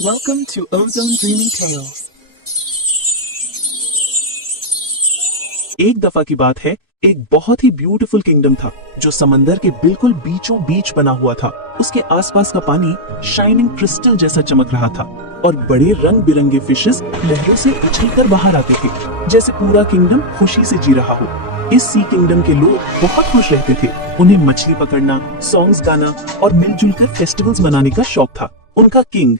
Welcome to Ozone Dreaming Tales. एक दफा की बात है, एक बहुत ही ब्यूटीफुल किंगडम था जो समंदर के बिल्कुल बीचों बीच बना हुआ था। उसके आसपास का पानी शाइनिंग क्रिस्टल जैसा चमक रहा था और बड़े रंग बिरंगे फिशेस लहरों से उछलकर बाहर आते थे, जैसे पूरा किंगडम खुशी से जी रहा हो। इस सी किंगडम के लोग बहुत खुश रहते थे। उन्हें मछली पकड़ना, सॉन्ग्स गाना और मिलजुल कर फेस्टिवल्स मनाने का शौक था। उनका किंग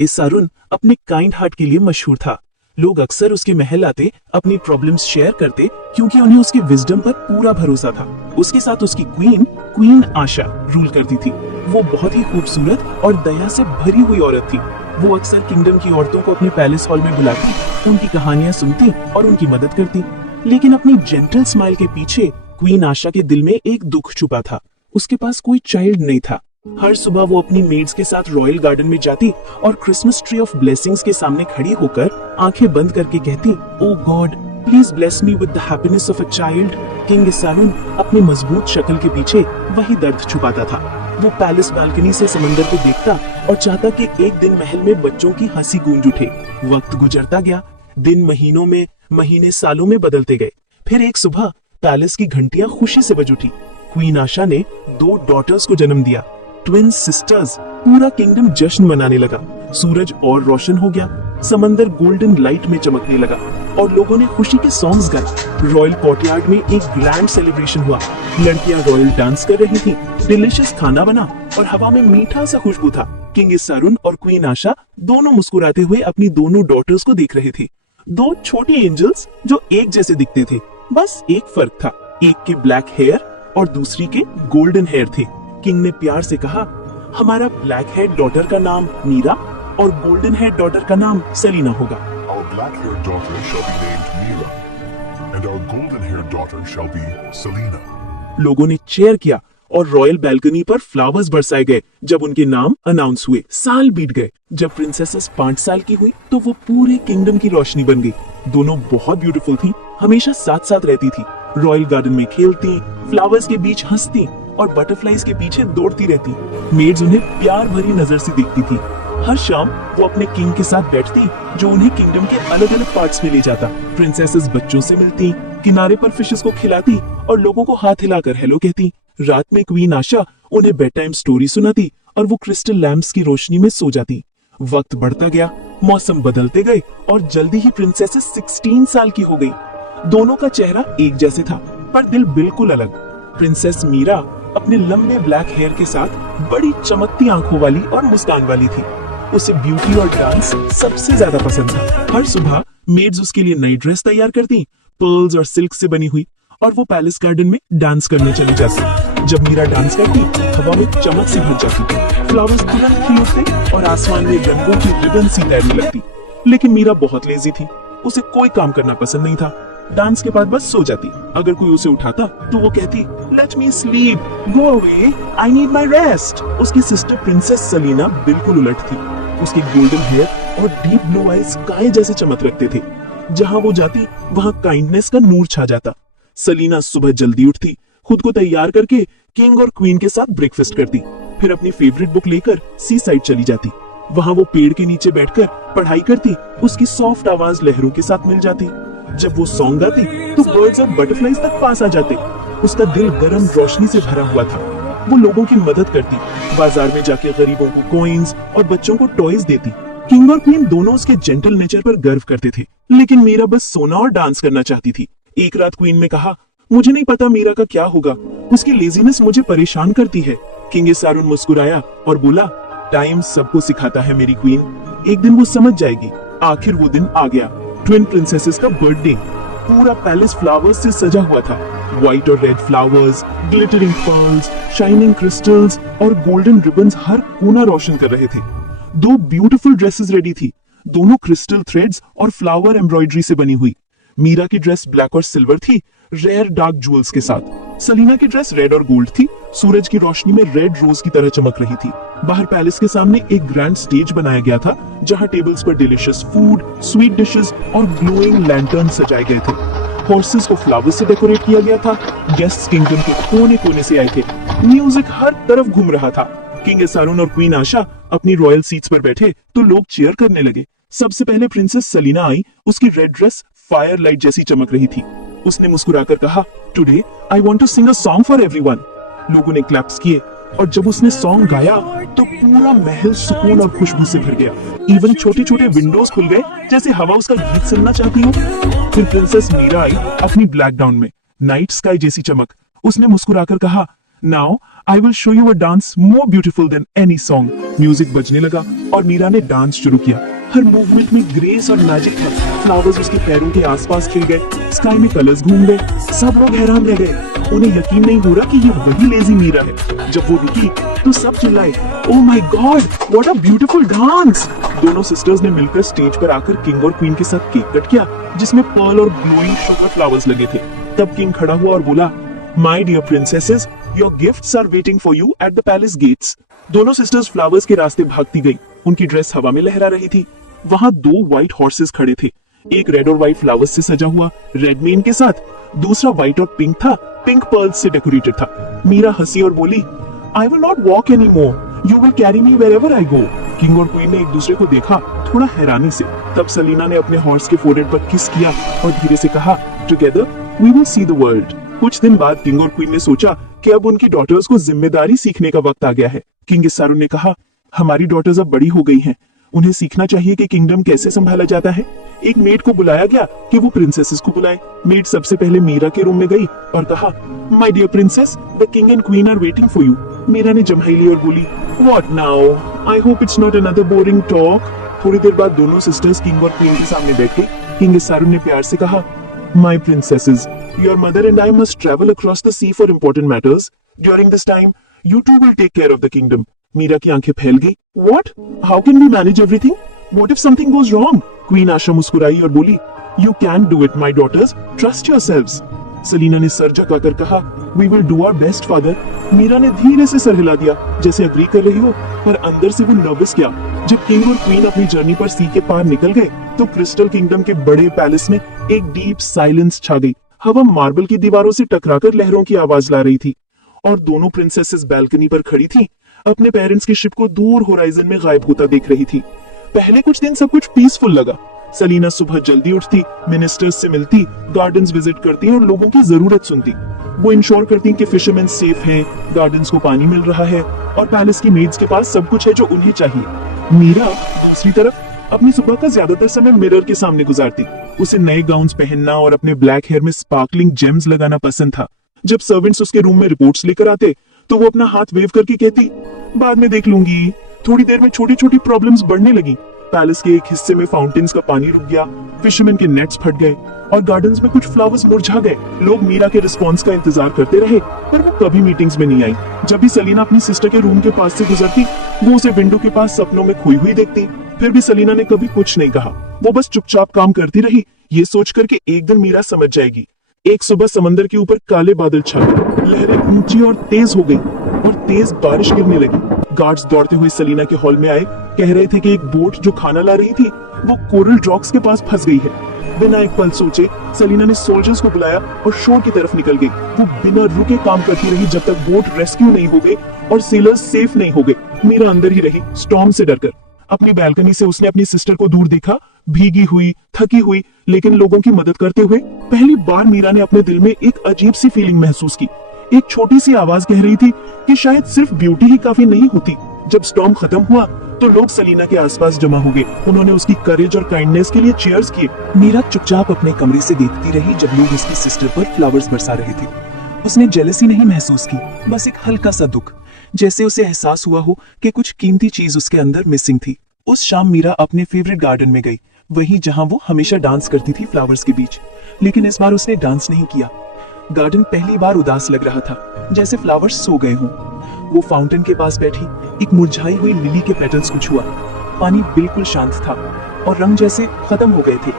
इसारुन अपने काइंड हार्ट के लिए मशहूर था। लोग अक्सर उसके महल आते, अपनी प्रॉब्लम्स शेयर करते, क्योंकि उन्हें उसके विजडम पर पूरा भरोसा था। उसके साथ उसकी क्वीन आशा रूल करती थी। वो बहुत ही खूबसूरत और दया से भरी हुई औरत थी। वो अक्सर किंगडम की औरतों को अपने पैलेस हॉल में बुलाती, उनकी कहानियां सुनती और उनकी मदद करती। लेकिन अपनी जेंटल स्माइल के पीछे क्वीन आशा के दिल में एक दुख छुपा था। उसके पास कोई चाइल्ड नहीं था। हर सुबह वो अपनी मेड्स के साथ रॉयल गार्डन में जाती और क्रिसमस ट्री ऑफ ब्लेसिंग्स के सामने खड़ी होकर आंखें बंद करके कहती, "oh God, please bless me with the happiness of a child." King इसारुन अपनी मजबूत शक्ल के पीछे वही दर्द छुपाता था। वो पैलेस बालकनी से समंदर को देखता और चाहता कि एक दिन महल में बच्चों की हंसी गूंज उठे। वक्त गुजरता गया, दिन महीनों में, महीने सालों में बदलते गए। फिर एक सुबह पैलेस की घंटियां खुशी से बज उठी। क्वीन आशा ने 2 डॉटर्स को जन्म दिया, ट्विन सिस्टर्स। पूरा किंगडम जश्न मनाने लगा। सूरज और रोशन हो गया, समंदर गोल्डन लाइट में चमकने लगा और लोगों ने खुशी के सॉन्ग्स गाए। रॉयल कोर्टयार्ड में एक ग्रैंड सेलिब्रेशन हुआ। लड़कियां रॉयल डांस कर रही थीं, डिलीशियस खाना बना और हवा में मीठा सा खुशबू था। किंग इसारुन और क्वीन आशा दोनों मुस्कुराते हुए अपनी दोनों डॉटर्स को देख रहे थे। 2 छोटी एंजल्स जो एक जैसे दिखते थे, बस एक फर्क था, एक के ब्लैक हेयर और दूसरी के गोल्डन हेयर थे। किंग ने प्यार से कहा, "हमारा ब्लैक हेड डॉटर का नाम मीरा और गोल्डन हेड डॉटर का नाम सेलिना होगा।" Our black-haired daughter shall be named Mira, and our golden-haired daughter shall be Selena. लोगों ने चेयर किया और रॉयल बैल्कनी पर फ्लावर्स बरसाए गए जब उनके नाम अनाउंस हुए। साल बीत गए। जब प्रिंसेसेस 5 साल की हुई तो वो पूरे किंगडम की रोशनी बन गई। दोनों बहुत ब्यूटीफुल थी, हमेशा साथ साथ रहती थी। रॉयल गार्डन में खेलती, फ्लावर्स के बीच हंसती और बटरफ्लाइज के पीछे दौड़ती रहती। मेड्स उन्हें प्यार भरी नजर से देखती थी। हर शाम वो अपने किंग के साथ बैठती, जो उन्हें किंगडम के अलग अलग पार्ट्स में ले जाता। प्रिंसेसेस बच्चों से मिलती, किनारे पर फिशेस को खिलाती और लोगों को हाथ हिलाकर हेलो कहती। रात में क्वीन आशा उन्हें बेड टाइम स्टोरी सुनाती और वो क्रिस्टल लैम्प्स की रोशनी में सो जाती। वक्त बढ़ता गया, मौसम बदलते गए और जल्दी ही प्रिंसेसेस 16 साल की हो गई। दोनों का चेहरा एक जैसे था, पर दिल बिल्कुल अलग। प्रिंसेस मीरा अपने लंबे ब्लैक हेयर के साथ बड़ी चमकती आंखों वाली और मुस्कान वाली थी। उसे ब्यूटी और डांस सबसे ज्यादा पसंद था। हर सुबह मेड्स उसके लिए नई ड्रेस तैयार करती, पर्ल्स और सिल्क से बनी हुई, और वो पैलेस गार्डन में डांस करने चली जाती। जब मीरा डांस करती, हवा में चमक सी भर जाती, फ्लावर्स तुरंत खिल उठते और आसमान में रंगों की रिबन सी तैरने लगती। लेकिन मीरा बहुत लेजी थी, उसे कोई काम करना पसंद नहीं था। डांस के बाद बस सो जाती। अगर कोई उसे उठाता तो वो कहती, "Let me sleep, go away, I need my rest." उसकी सिस्टर प्रिंसेस सेलिना बिल्कुल उलट थी। उसके गोल्डन हेयर और डीप ब्लू आईज काय जैसे चमक रखते थे। जहां वो जाती वहां काइंडनेस का नूर छा जाता। सेलिना सुबह जल्दी उठती, खुद को तैयार करके किंग और क्वीन के साथ ब्रेकफास्ट करती, फिर अपनी फेवरेट बुक लेकर सी साइड चली जाती। वहां वो पेड़ के नीचे बैठकर पढ़ाई करती। उसकी सॉफ्ट आवाज लहरों के साथ मिल जाती। जब वो सॉन्ग गाती तो बर्ड्स और बटरफ्लाइज तक पास आ जाते। उसका दिल गर्म रोशनी से भरा हुआ था। वो लोगों की मदद करती, बाजार में जाके गरीबों को कॉइन्स और बच्चों को टॉयज देती। किंग और क्वीन दोनों उसके जेंटल नेचर पर गर्व करते थे, लेकिन मीरा बस सोना और डांस करना चाहती थी। एक रात क्वीन ने कहा, "मुझे नहीं पता मीरा का क्या होगा, उसकी लेजीनेस मुझे परेशान करती है।" किंग इसारुन मुस्कुराया और बोला, "टाइम सबको सिखाता है मेरी क्वीन, एक दिन वो समझ जाएगी।" आखिर वो दिन आ गया, ट्विन प्रिंसेसेस का बर्थडे। पूरा पैलेस फ्लावर्स से सजा हुआ था। व्हाइट और red flowers, glittering pearls, shining crystals और गोल्डन रिबन्स हर कोना रोशन कर रहे थे। 2 ब्यूटीफुल ड्रेसेस रेडी थी, दोनों क्रिस्टल थ्रेड्स और फ्लावर एम्ब्रॉयडरी से बनी हुई। मीरा की ड्रेस ब्लैक और सिल्वर थी, रेयर डार्क ज्वेल्स के साथ। सेलिना की ड्रेस रेड और गोल्ड थी, सूरज की रोशनी में रेड रोज की तरह चमक रही थी। बाहर पैलेस के सामने एक ग्रैंड स्टेज बनाया गया था, जहां टेबल्स पर डिलीशियस फूड, स्वीट डिशेस और ग्लोइंग लैंटर्न सजाए गए थे। हॉर्सेस को फ्लावर्स से डेकोरेट किया गया था। गेस्ट्स किंगडम के कोने कोने से आए थे। म्यूजिक हर तरफ घूम रहा था। किंग एसारोन और क्वीन आशा अपनी रॉयल सीट्स पर बैठे तो लोग चीयर करने लगे। सबसे पहले प्रिंसेस सलीना आई। उसकी रेड ड्रेस फायर लाइट जैसी चमक रही थी। उसने मुस्कुराकर कहा, today I want to sing a song for everyone. लोगों ने क्लैप्स किए और जब उसने सॉन्ग गाया तो पूरा महल सुकून और खुशबू से भर गया। इवन छोटे छोटे विंडोज खुल गए जैसे हवा उसका गीत सुनना चाहती हो। फिर प्रिंसेस मीरा आई अपनी ब्लैक गाउन में, नाइट स्काई जैसी चमक। उसने मुस्कुराकर कहा, now I will show you a dance more beautiful then any song. Music बजने लगा और मीरा ने डांस शुरू किया। हर मूवमेंट में ग्रेस और मैजिक था। फ्लावर्स उसके पैरों के आसपास खिल गए, स्काई में कलर्स घूम गए। सब लोग हैरान रह गए। उन्हें यकीन नहीं हो रहा कि ये वही लेजी मीरा है। जब वो रुकी तो सब चिल्लाए, oh my God, what a beautiful dance. दोनों सिस्टर्स ने मिलकर स्टेज पर आकर किंग और क्वीन के साथ केक कट किया जिसमें पर्ल और ग्लोइंग शुगर फ्लावर्स लगे थे। तब किंग खड़ा हुआ और बोला, my dear princesses, your gifts are waiting for you at the palace gates. दोनों सिस्टर्स फ्लावर्स के रास्ते भागती गई। उनकी ड्रेस हवा में लहरा रही थी। वहां 2 व्हाइट हॉर्सेस खड़े थे। एक रेड और व्हाइट फ्लावर्स से सजा हुआ रेड मेन के साथ, दूसरा व्हाइट और पिंक था, पिंक पर्ल्स से डेकोरेटेड था। मीरा हंसी और बोली, I will not walk any more, you will carry me wherever I go. King और क्वीन ने एक दूसरे को देखा, थोड़ा हैरानी से। तब सलीना ने अपने हॉर्स के फोरहेड पर किस किया और धीरे से कहा, together we will see the world. कुछ दिन बाद किंग और क्वीन ने सोचा कि अब उनकी डॉटर्स को जिम्मेदारी सीखने का वक्त आ गया है। किंग एसारोन ने कहा, हमारी डॉटर्स अब बड़ी हो गई हैं, उन्हें सीखना चाहिए कि किंगडम कैसे संभाला जाता है। एक मेड को बुलाया गया कि वो प्रिंसेसेस को बुलाए। मेड सबसे पहले मीरा के रूम में गई और कहा, my dear princess, the king and queen are waiting for you. Meera ने जम्हाई ली और बोली, what now, I hope it's not another boring talk. थोड़ी देर बाद दोनों सिस्टर्स किंग और क्वीन के सामने बैठ गई। किंग एसारोन ने प्यार से कहा, my princesses, your mother and I must travel across the sea for important matters. During this time you two will take care of the kingdom. Meera की आंखें फैल गई। What? How can we manage everything? What if something goes wrong? Queen Asha मुस्कुराई और बोली, You can do it, my daughters. Trust yourselves. Salina ने sir झुकाकर कहा, We will do our best, father. Meera ने धीरे से सर हिला दिया जैसे अग्री कर रही हो, पर अंदर से वो नर्वस किया। जब किंग और क्वीन अपनी जर्नी पर सी के पार निकल गए तो क्रिस्टल किंगडम के बड़े पैलेस में एक डीप साइलेंस छा गई। हवा मार्बल की दीवारों से टकराकर लहरों की आवाज ला रही थी और दोनों प्रिंसेसेस बैल्कनी पर खड़ी थी, अपने पेरेंट्स की शिप को दूर होराइजन में गायब होता देख रही थी। पहले कुछ दिन सब कुछ पीसफुल लगा। सलीना सुबह जल्दी उठती, मिनिस्टर्स से मिलती, गार्डन्स विजिट करती और लोगों की जरूरत सुनती। वो इंश्योर करती कि फिशरमैन सेफ हैं, गार्डन्स को पानी मिल रहा है और पैलेस की मेड्स के पास सब कुछ है जो उन्हें चाहिए। मीरा दूसरी तरफ अपनी सुबह का ज्यादातर समय मिरर के सामने गुजारती। उसे नए गाउन्स पहनना और अपने ब्लैक हेयर में स्पार्कलिंग जेम्स लगाना पसंद था। जब सर्वेंट्स उसके रूम में रिपोर्ट्स लेकर आते तो वो अपना हाथ वेव करके कहती, बाद में देख लूंगी। थोड़ी देर में छोटी छोटी प्रॉब्लम्स बढ़ने लगी। पैलेस के एक हिस्से में फाउंटेन्स का पानी रुक गया, फिशरमैन के नेट्स फट गए और गार्डन्स में कुछ फ्लावर्स मुरझा गए। लोग मीरा के रिस्पॉन्स का इंतजार करते रहे पर वो कभी मीटिंग्स में नहीं आई। जब भी सलीना अपनी सिस्टर के रूम के पास से गुजरती वो उसे विंडो के पास सपनों में खोई हुई देखती। फिर भी सलीना ने कभी कुछ नहीं कहा। वो बस चुपचाप काम करती रही, ये सोचकर कि एक दिन मीरा समझ जाएगी। एक सुबह समंदर के ऊपर काले बादल छा गए, लहरें ऊंची और तेज हो गई और तेज बारिश गिरने लगी। गार्ड्स दौड़ते हुए सलीना के हॉल में आए, कह रहे थे कि एक बोट जो खाना ला रही थी वो कोरल रॉक्स के पास फंस गई है। बिना एक पल सोचे सलीना ने सोल्जर्स को बुलाया और शोर की तरफ निकल गई। वो बिना रुके काम करती रही जब तक बोट रेस्क्यू नहीं हो गई और सेलर्स सेफ नहीं हो गए। मीरा अंदर ही रही, स्टॉर्म से डरकर। अपनी बैल्कनी से उसने अपनी सिस्टर को दूर देखा, भीगी हुई, थकी हुई, लेकिन लोगों की मदद करते हुए। पहली बार मीरा ने अपने दिल में एक अजीब सी फीलिंग महसूस की। एक छोटी सी आवाज कह रही थी कि शायद सिर्फ ब्यूटी ही काफी नहीं होती। जब स्टॉर्म खत्म हुआ तो लोग सलीना के आसपास जमा हो गए। उन्होंने उसकी करेज और काइंडनेस के लिए चीयर्स किए। मीरा चुपचाप अपने कमरे से देखती रही जब लोग उसकी सिस्टर पर फ्लावर्स बरसा रहे थे। उसने जेलसी नहीं महसूस की, बस एक हल्का सा दुख, जैसे उसे एहसास हुआ हो कि कुछ कीमती चीज उसके अंदर मिसिंग थी। उस शाम मीरा अपने फेवरेट गार्डन में गई, वहीं जहां वो हमेशा डांस करती थी फ्लावर्स के बीच। लेकिन इस बार उसने डांस नहीं किया। गार्डन पहली बार उदास लग रहा था, जैसे फ्लावर्स सो गए हों। वो फाउंटेन के पास बैठी एक मुरझाई हुई लिली के पेटल्स को छुआ। पानी बिल्कुल शांत था और रंग जैसे खत्म हो गए थे।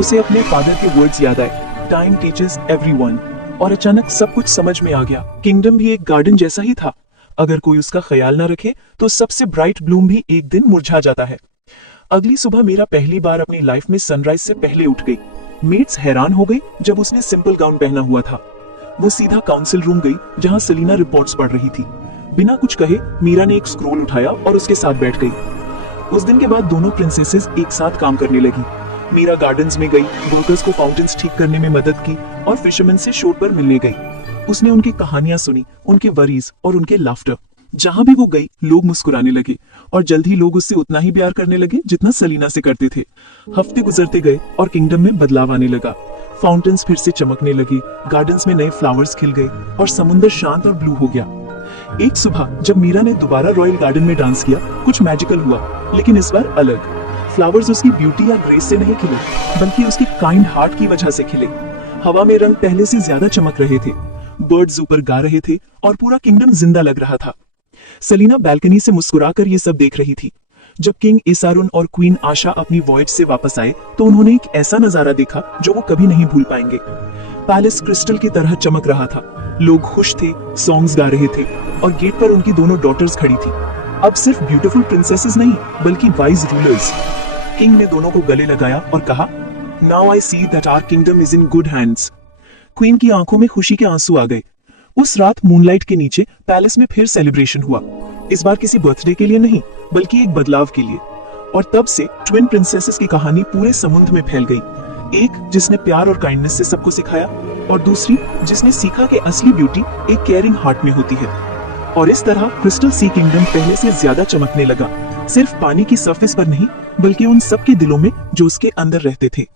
उसे अपने फादर के वर्ड्स याद आए, टाइम टीचेस एवरीवन, और अचानक सब कुछ समझ में आ गया। किंगडम भी एक गार्डन जैसा ही था। अगर कोई उसका ख्याल न रखे तो सबसे ब्राइट ब्लूम भी एक दिन मुरझा जाता है। अगली सुबह मीरा पहली बार अपनी लाइफ में सनराइज से पहले उठ गई। मेट्स हैरान हो गई जब उसने सिंपल गाउन पहना हुआ था। वो सीधा काउंसिल रूम गई जहां सलीना रिपोर्ट्स पढ़ रही थी। बिना कुछ कहे मीरा ने एक स्क्रोल उठाया और उसके साथ बैठ गई। उस दिन के बाद दोनों प्रिंसेसेस एक साथ काम करने लगी। मीरा गार्डन्स में गई, वर्कर्स को फाउंटेन्स ठीक करने में मदद की और फिशरमैन से शोर पर मिलने गई। उसने उनकी कहानियां सुनी, उनके वरीज और उनके लाफ्टर। जहां भी वो गई लोग मुस्कुराने लगे और जल्द ही लोग उससे उतना ही प्यार करने लगे जितना सलीना से करते थे। हफ्ते गुजरते गए और किंगडम में बदलाव आने लगा। फाउंटेन्स फिर से चमकने लगी, गार्डन्स में नए फ्लावर्स खिल गए और समुंदर शांत और ब्लू हो गया। एक सुबह जब मीरा ने दोबारा रॉयल गार्डन में डांस किया, कुछ मैजिकल हुआ, लेकिन इस बार अलग। फ्लावर्स उसकी ब्यूटी या ग्रेस से नहीं खिले, बल्कि उसके काइंड हार्ट की वजह से खिले। हवा में रंग पहले से ज्यादा चमक रहे थे, बर्ड्स ऊपर गा रहे थे और पूरा किंगडम जिंदा लग रहा था। सलीना बैल्कनी से मुस्कुराकर ये सब देख रही थी। जब किंग इसारुन और क्वीन आशा अपनी वॉयज से वापस आए तो उन्होंने एक ऐसा नजारा देखा जो वो कभी नहीं भूल पाएंगे। पैलेस क्रिस्टल की तरह चमक रहा था, लोग खुश थे, सॉन्ग्स गा रहे थे और गेट पर उनकी दोनों डॉटर्स खड़ी थी। अब सिर्फ ब्यूटीफुल प्रिंसेसेस नहीं, बल्कि वाइज रूलर्स। किंग ने दोनों को गले लगाया और कहा, now I see that our kingdom is in good hands. Queen की आंखों में खुशी के आंसू आ गए। उस रात मूनलाइट के नीचे पैलेस में फिर सेलिब्रेशन हुआ, इस बार किसी बर्थडे के लिए नहीं, बल्कि एक बदलाव के लिए। और तब से ट्विन प्रिंसेसेस की कहानी पूरे समुद्र में फैल गई। एक जिसने प्यार और काइंडनेस से सबको सिखाया, और दूसरी जिसने सीखा कि असली ब्यूटी एक केयरिंग हार्ट में होती है। और इस तरह क्रिस्टल सी किंगडम पहले से ज्यादा चमकने लगा, सिर्फ पानी की सरफेस पर नहीं, बल्कि उन सबके दिलों में जो उसके अंदर रहते थे।